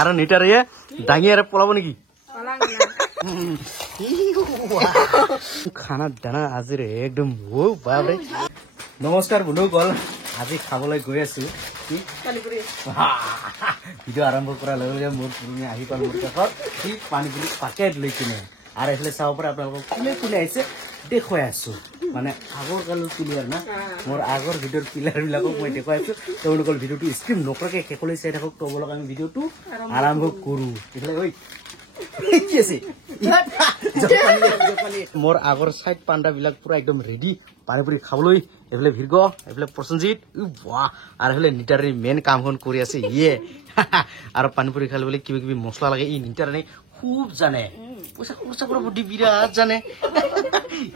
আৰু নিটাৰে ডাঙি আৰু পলাব নেকি খানা দানা আজিৰ একদম বাপৰে নমস্কাৰ বন্ধুসকল আজি খাবলৈ গৈ আছো ভিডিঅ' আৰম্ভ কৰাৰ লগে লগে মোৰ পুৰণি আহি পাল মোৰ কাষত পানীপুৰি পাকেট লৈ কিনে আৰু এইফালে চাব পৰা আপোনালোকক কোনে কোনে আহিছে দেখুৱাই আছো মানে আগৰ কালৰ প্লেয়াৰ না মোৰ আগৰ ভিডিঅ'ৰ প্লেয়াৰবিলাকক মই দেখুৱাইছো তেওঁলোকৰ ভিডিঅ'টো স্ক্ৰীন নকৰাকৈ শেষলৈ চাই থাকক তবলক আমি ভিডিঅ'টো আৰম্ভ কৰোঁ এইফালে ঐ কি আছে মোৰ আগৰ চাইড পাণ্ডাবিলাক পুৰা একদম ৰেডি পানীপুৰি খাবলৈ এইফালে ভিৰ্গ এইফালে প্ৰসঞ্জিত বাহ আৰু এইফালে নিটাৰে মেইন কামখন কৰি আছে ইয়ে আৰু পানীপুৰি খালে বোলে কিবা কিবি মছলা লাগে ই নিটাৰে খুব জানে পইচা খৰচা কৰা বুদ্ধি বিৰাট জানে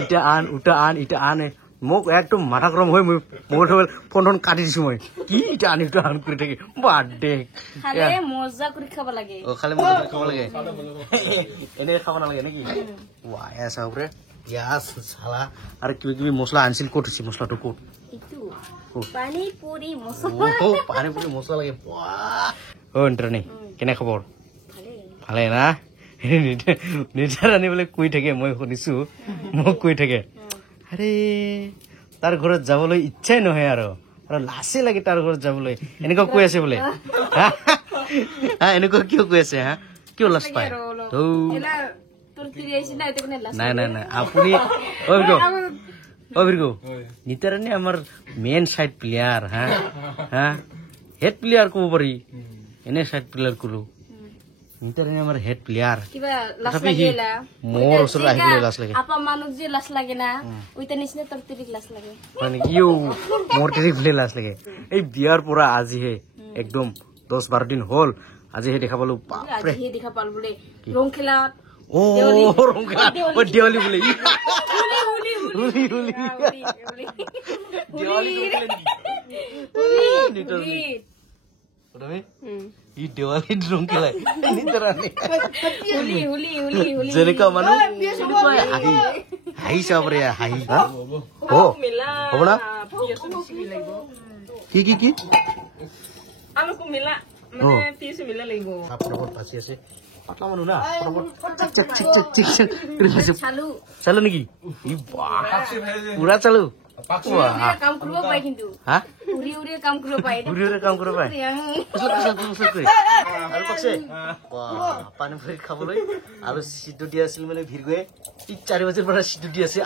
ইটা আন মোক একদম মাথা গৰম হৈ মই মোবাইল ফোনখন কাটি দিছো মই কি ইটা আন কৰি থাকি বাৰ্থডে খালে মজা কৰি খাব লাগে খালে মজা কৰি খাব লাগে এনে খাব নালাগে নেকি ৱাহ এয়া চাওঁৰে পিঁয়াজ চালা আৰু কিবা কিবি মছলা আনিছিল ক'ত হৈছে মছলাটো ক'ত পানীপুৰি মছলা লাগে অ ইন্টাৰনি কেনে খবৰ ভালে না নিজাৰ আনিবলৈ কৈ থাকে মই শুনিছো মোক কৈ থাকে আৰে তাৰ ঘৰত যাবলৈ ইচ্ছাই নহয় আৰু লাচে লাগে তাৰ ঘৰত যাবলৈ এনেকুৱা কৈ আছে বোলে এনেকুৱা কিয় কৈ আছে হা কিয় লাজ পায় নাই আপুনি নিতাৰাণী আমাৰ মেইন চাইড প্লেয়াৰ হা হেড প্লেয়াৰ ক'ব পাৰি এনে চাইড প্লেয়াৰ কৰো নিতাৰাণী আমাৰ হেড প্লেয়াৰ মোৰ ওচৰত আহিবলৈ লাজ লাগে মোৰ তিৰিক বুলি লাজ লাগে এই বিয়াৰ পৰা আজিহে একদম 10-12 দিন হ'ল আজিহে দেখা পালো দেৱালী বোলে দেৱালীত ৰং খেলাই যেনেকুৱা মানুহ হাঁহি চাব পাৰে হাঁহি হ'ব না কি বাচি আছে পাতলা মানুহ না চালো নেকি পুৰা চালো কাম কৰিব পাই পানীপুৰি খাবলৈ আৰু চিটু দি আছিল মানে ভিৰগয়ে 4 বজাৰ পৰা চিটু দি আছে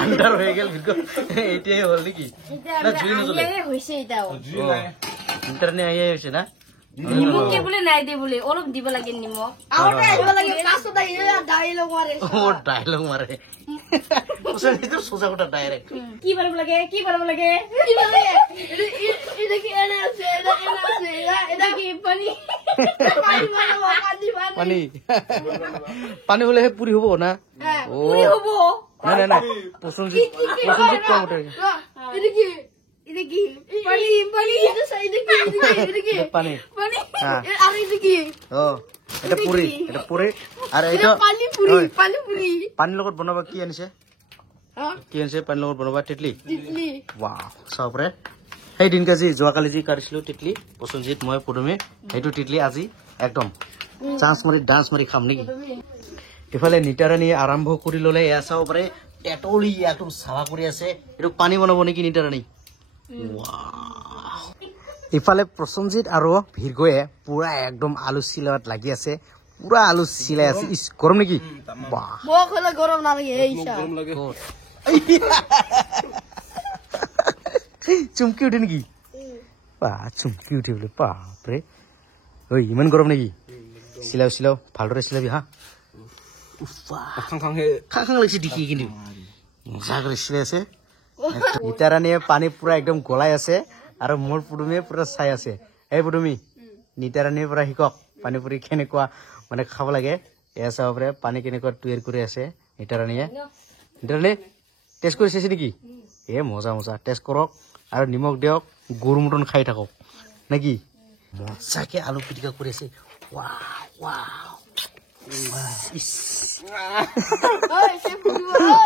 আন্ধাৰ হৈ গেল ভিৰগ এতিয়াই হ'ল নেকি ইণ্টাৰনেট আহি হৈছে না নিমখ বোলে নাই দে বোলে অলপ দিব লাগে নিমখ ডাইলগ মাৰে সোজা কথা ডাইৰেক্ট কি বানাব লাগে পানী হলেহে পুৰি হব না নাই প্ৰসঞ্জিত কম উঠে পানীৰ লগত বনাবা কি আনিছে পানীৰ লগত বনাবা তেতলি চাপৰে সেই দিনকে যি যোৱাকালি যি কাটিছিলো তেতলি প্ৰসঞ্জিত মই পদুমে সেইটো তেতলি আজি একদম চান্স মাৰি ডান্স মাৰি খাম নেকি ইফালে নিতাৰাণী আৰম্ভ কৰি ললে এয়া চাব পাৰে তেতলি একদম চাফা কৰি আছে এইটো পানী বনাব নেকি নিতাৰাণী ইফালে প্ৰসঞ্জিত আৰু ভিৰগয়ে পুৰা একদম আলু চিলাত লাগি আছে পুৰা আলু চিলাই আছে গৰম নেকি গৰম নালাগে চুমকি উঠে নেকি চুমকি উঠে বোলে বাপৰে ঐ ইমান গৰম নেকি চিলাও ভালদৰে চিলাবি হা খাং লাগিছে দেখি কিন্তু মজা কৰি চিলাই আছে নিতাৰাণীয়ে পানী পুৰা একদম গলাই আছে আৰু মোৰ পুদুমে পুৰা চাই আছে এই পুদুমি নিতাৰাণীৰ পৰা শিকক পানীপুৰি কেনেকুৱা মানে খাব লাগে এয়া চাব পাৰে পানী কেনেকুৱা তৈয়াৰ কৰি আছে নিতাৰাণীয়ে টেষ্ট কৰি চাইছে নেকি মজা টেষ্ট কৰক আৰু নিমখ দিয়ক গৰু মটন খাই থাকক নেকি মজাকে আলু পিটিকা কৰি আছে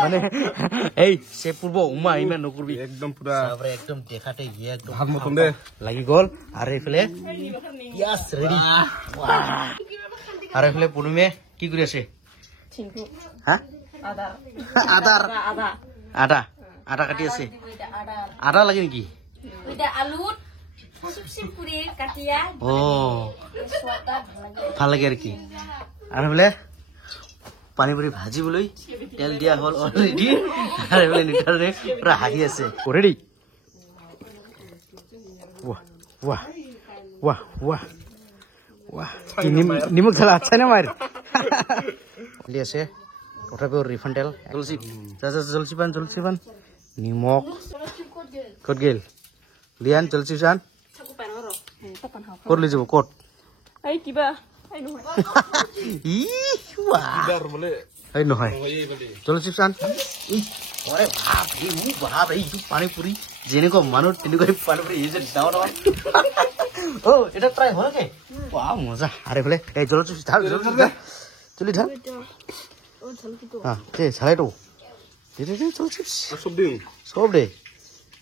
মানে এই সে পূর্ব উমা ইমান নকরবি একদম পুরা তারপরে একদম দেখাতে গিয়ে একদম ভাত মতন দে লাগি গল আর এইফালে ইয়াস রেডি আর এইফালে পুনুমে কি কৰি আছে হ্যাঁ আদার আদা আদা কাটি আছে আদা লাগে নেকি ওইটা আলুত চিপচিপ পুরি কাটিয়া ও সোৱাদটা ভাল লাগে ভাল লাগে আর কি আর বলে পানি পুরি ভাজিবলৈ তেল দিয়া হল অলরেডি আর বলে নিটারে পুরা হাহি আছে রেডি वाह वाह वाह वाह वाह निमक झाला अच्छा ना मार লি আছে তথাপিও রিফান্ডেল জলসি জলসি পান নিমক কত গেল লিয়ান জলসি চান কত লৈ যাব কত এই কিবা এই নহয় ই ওয়া কিদার বলে এই নহয় এই বলে জলসি চান ই ওরে বাপ এই বাপ এই পানি পুরি যেনেকুৱা মানুহ তেনেকৈ পানি পুৰি এই যে ডাঙৰ ও এটা ট্রাই হল কে ওয়া মজা আরে বলে এই জলসি ঢাল চলি ঢাল হ্যাঁ তে ছাড়াই তো দে জলসি সব দিন সব দে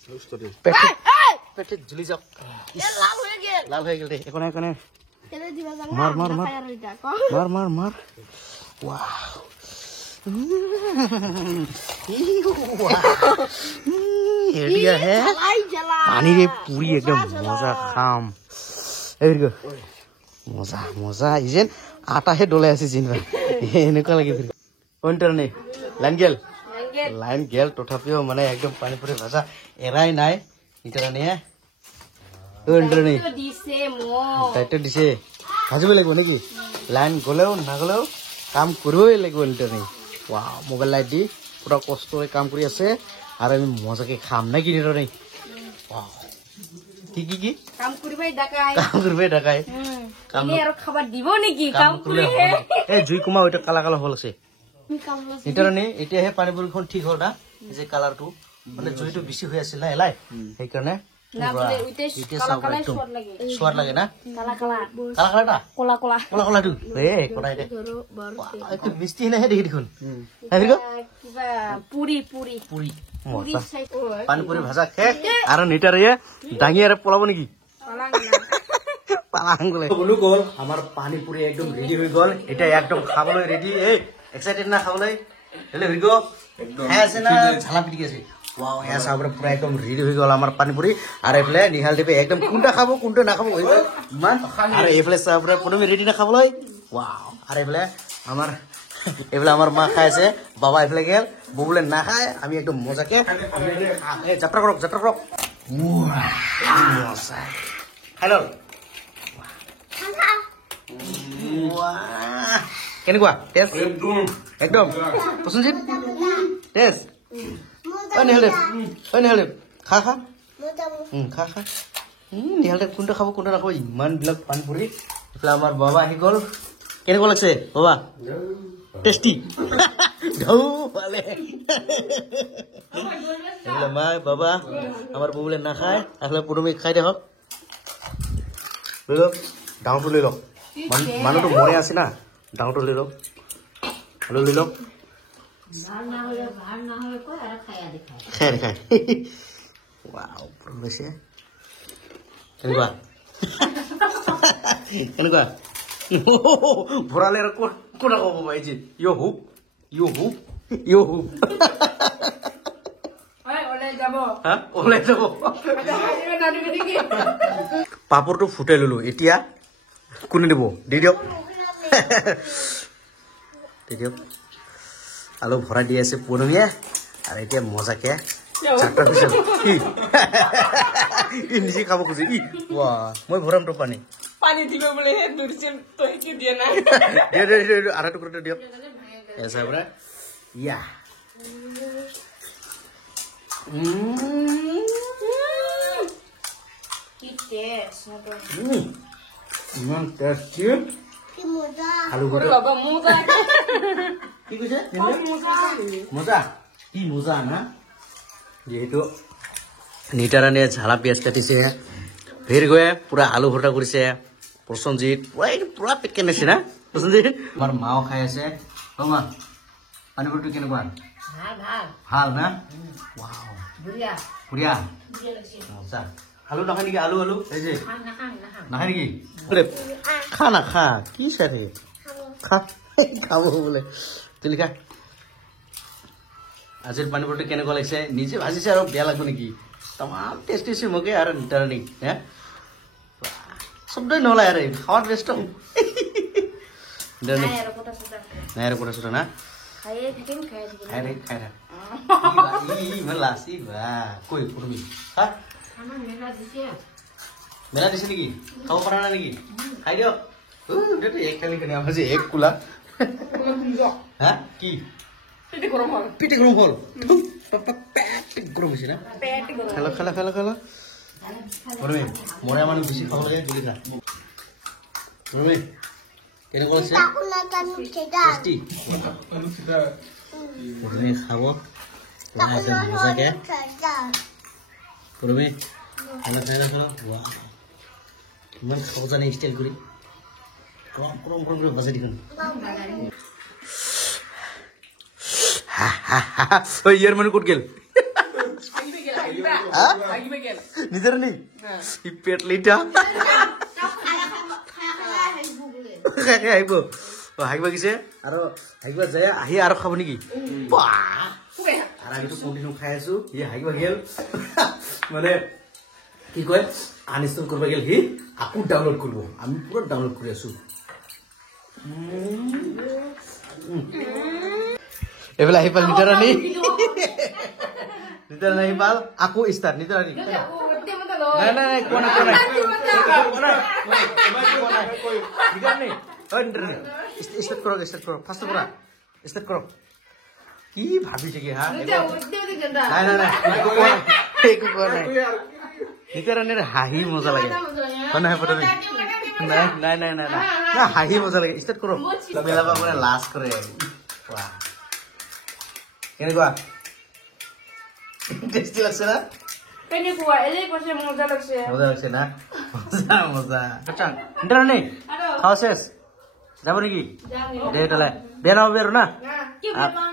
বুঝতে দে পেটে ঝুলি যাও লাল হয়ে গেল লাল হয়ে গেল রে এখানে এখানে তেলে দিবা জানা মার মার মার ফায়ার হইতা ক মার ওয়াও এডিয়া হে লাই জ্বালা পানি রে পুরি একদম মজা খাম এই গো মজা মজা ইজেন আটা হে ডলে আছে জিনবা এনেকুৱা লাগি ফিৰ ওন্টাৰ নে লাইন গেল তথাপিও মানে একদম পানি পুৰি ভাজা এৰাই নাই ইটারা নে ওন্টার নে দিছে মো টাইট দিছে ভাজিব লাগিব নেকি লাইন গলেও নাগলেও কাম কৰিবই লাগিব ইন্টাৰনেট ওয়াও মোবাইল লাইট দি পুৰা কষ্ট হৈ কাম কৰি আছে আৰু আমি মজাকে খাম না কি নিৰে ওয়াও কি কাম কৰিবাই ডাকাই কাম কৰিবে ডাকাই কাম এনে আৰু খাবাৰ দিব নেকি কাম কাম কৰি কৰিলে এই জুই কুমা ওইটা কালা কালা হল আছে কাম লছ ইন্টারনেট এতিয়াহে পানী বৰষুণ ঠিক হ'ল না যে কালাৰটো মানে জুইটো বেছি হৈ আছিল না এলাই সেইকাৰণে না বলে উইতে কালা কালা সোৱাদ লাগে সোৱাদ লাগে না কালা কালা কালা কালাটা কোলা কোলা কলা কলাটো কৰাই দে একটু মিষ্টি নাহে দেখি দেখোন কিবা পুৰি পুৰি পুৰি মজা চাই পানী পুৰি ভাজা শেষ আৰু নিটাৰে দাঙি আৰু পলাব নেকি পালাং গলে গল আমাৰ পানী পুৰি একদম ৰেডি হৈ গল এটা একদম খাবলৈ ৰেডি এই এক্সাইটেড না খাবলৈ হেলে ভিগো হ্যাঁ আছে না ঝালা পিটি আছে ওয়াও হ্যাঁ সাবরে পুরা একদম রেডি হয়ে গেল আমার পানিপুরি আর এফলে নিহাল দেবে একদম কোনটা খাবো কোনটা না খাবো হইবে মান আর এফলে সাবরে পুরো রেডি না খাবো লই ওয়াও আর এফলে আমার মা খাইছে বাবা এফলে গেল বউলে না খায় আমি একদম মজাকে এই যাত্রা করক মজা হ্যালো কেনেকুৱা টেষ্ট একদম পছন্দ টেষ্ট নিহাল খা খা নিহাল কোনটা খাব কোনটা নাখাব ইমান বিলাক পানী পুৰি এইফালে আমাৰ বাবা আহি গল কেনেকুৱা লাগছে বাবা টেষ্টি এইফালে মা বাবা আমাৰ ববুলে নাখায় এইফালে পুৰুমি খাই দে হওক লৈ লওক ডাঙৰটো লৈ লওক মানুহটো মৰে আছে না ডাঙৰটো লৈ লওক লৈ লওক খাই wow progresnya kenapa borale ko na ko ba ji yo hu ওলাই যাব ha oleh যাব পাপৰটো ফুটাই ললো এতিয়া কোনে দিব দি দিয়ক আলু ভৰাই দি আছে পুৰমিয়ে আৰু এতিয়া মজাকে চাটটা পিছল ই নিজে খাব খুজি ই ওয়া মই ভৰাম তো পানী দিব বলে হে দুৰছেন তো কি দিয়ে না দে আধা টুকুৰাটো দিয়ক এসা বৰা ইয়া কি টেস্ট ইমান টেষ্টি কি মজা আলু ভৰা বাবা মুজা কি কৈছে মুজা মজা কি মজা না যেহেতু নিটাৰানে ঝালা পিঁয়াজ কাটিছে ফেৰ গৈ পুৰা আলু ভৰ্তা কৰিছে প্ৰসঞ্জিত পুৰা পেট কেনেছে না প্ৰসেনজিৎ আমাৰ মাও খাই আছে অ মা পানীপুৰিটো কেনেকুৱা ভাল না ৱাও বঢ়িয়া মজা আলু নাখায় নেকি আলু আলু এই যে নাখায় নেকি খা না খা কি চাই থাকে খা খাব বোলে তুলি খা আজিৰ পানীপুৰিটো কেনেকুৱা লাগিছে নিজে ভাজিছে আৰু বেয়া লাগিব নেকি তামাম টেষ্টি হৈছে মোকে আৰু নিটাৰণি হে শব্দই নলাই আরে খাওয়ার ব্যস্ত নাই আর পড়া শুটা না খাই লাসি বা কই পড়বি হ্যাঁ মেলা দিছে নাকি খাব পারা না নাকি খাই দিও এক খালি খানি আমার যে এক কুলা হ্যাঁ কি পিঠে গরম হল পেট গরম হয়েছে না খেলা খেলা খেলা খেলা বলবে মরে আমার বেশি খাওয়া লাগে বলি না বলবে কেনেকুৱা আছে টেষ্টি বলবে খাবো তোমাদের মজাকে বলবে খেলা খেলা খেলা ওয়া কিমান খাব জানে স্টাইল কৰি গৰম গৰম গৰম কৰি বাজে দিখন ওই ইয়াৰ মানে কোট গেল নিজেৰ নেই পেট লিটা আহিব হাগিব গেছে আৰু হাগিব যায় আহি আৰু খাব নেকি আৰু আমিতো কণ্টিনিউ খাই আছো সি হাগিব গেল মানে কি কয় আনইনষ্টল কৰিব গেল সি আকৌ ডাউনলোড কৰিব আমি পুৰা ডাউনলোড কৰি আছো এইফালে আহি পাল নিতাৰাণী নিতাৰাণী আহি পাল আকৌ ষ্টাৰ্ট নিতাৰাণী নাই নাই নাই কোৱা নাই ষ্টাৰ্ট কৰক ফাৰ্ষ্ট পৰা ষ্টাৰ্ট কৰক কি ভাবিছে কি হা নাই নাই নাই একো কোৱা নাই নিতাৰাণীৰ হাঁহি মজা লাগে হয় নহয় পদমী নাই নাই নাই নাই নাই হাঁহি মজা লাগে ষ্টাৰ্ট কৰক বেলাবা মানে লাজ কৰে কেনেকুৱা টেষ্টি লাগছে না মজা লাগছে না মজা মজা নিতাৰাণী খাওয়া শেষ যাব নাকি দে তাহলে বেয়া নাপাবি আৰু না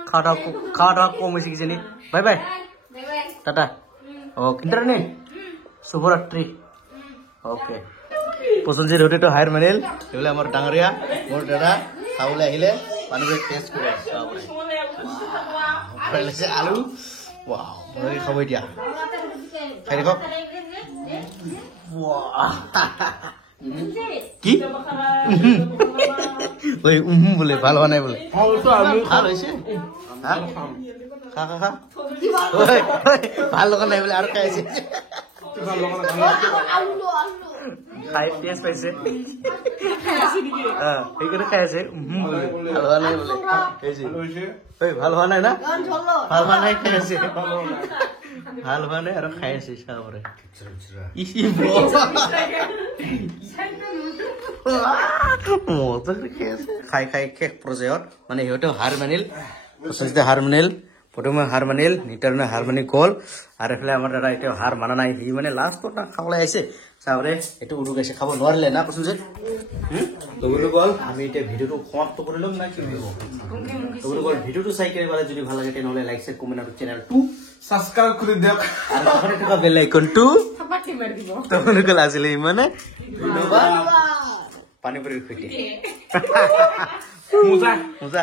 খাওয়া দাওয়া কম হয়েছে কিজানি বাই বাই টাটা ওকে নিতাৰাণী শুভৰাত্ৰি ওকে প্ৰসেনজিৎ হোটেলটো হায়াৰ মানিল এইবোলে আমাৰ ডাঙৰীয়া মোৰ দাদা খাবলৈ আহিলে মানুহবোৰে টেষ্ট কৰে আলু ৱাও মই খাব এতিয়া খাই দেখক কি ওই বোলে ভাল হোৱা নাই বোলে ভাল হৈছে খা খা খা ভাল লগা নাই বোলে আৰু খাইছে খাই টেষ্ট পাইছে সেইকাৰণে খাই আছে ভাল হোৱা নাই বোলে ভাল হোৱা নাই না ভাল হোৱা নাই খাই আছে ভাল হোৱা নাই আৰু খাই আছে চাবৰে মজা খাই আছে খাই খাই শেষ পৰ্যায়ত মানে সিহঁতেও হাৰ মানিল প্ৰসেনজিতে হাৰ মানিল প্ৰথমে হাৰ মানিল নিতাৰণে হাৰ মানি গ'ল আৰু এইফালে আমাৰ দাদা এতিয়াও হাৰ মানা নাই সি মানে লাষ্টত খাবলৈ আহিছে চাবৰে এইটো উৰুকাইছে খাব নোৱাৰিলে না প্ৰসেনজিত তবুলো গ'ল আমি এতিয়া ভিডিঅ'টো সমাপ্ত কৰি ল'ম না কি তবুলো গ'ল ভিডিঅ'টো চাই কেনে যদি ভাল লাগে তেনেহ'লে লাইক শ্বেয়াৰ কমেণ্ট আৰু চেনেলটো সাবস্ক্ৰাইব কৰে দিয়ক আৰু কাষতে থকা বেল আইকনটো তবুলো আজিলে ইমানে ধন্যবাদ পানীপুৰিৰ সৈতে মজা মজা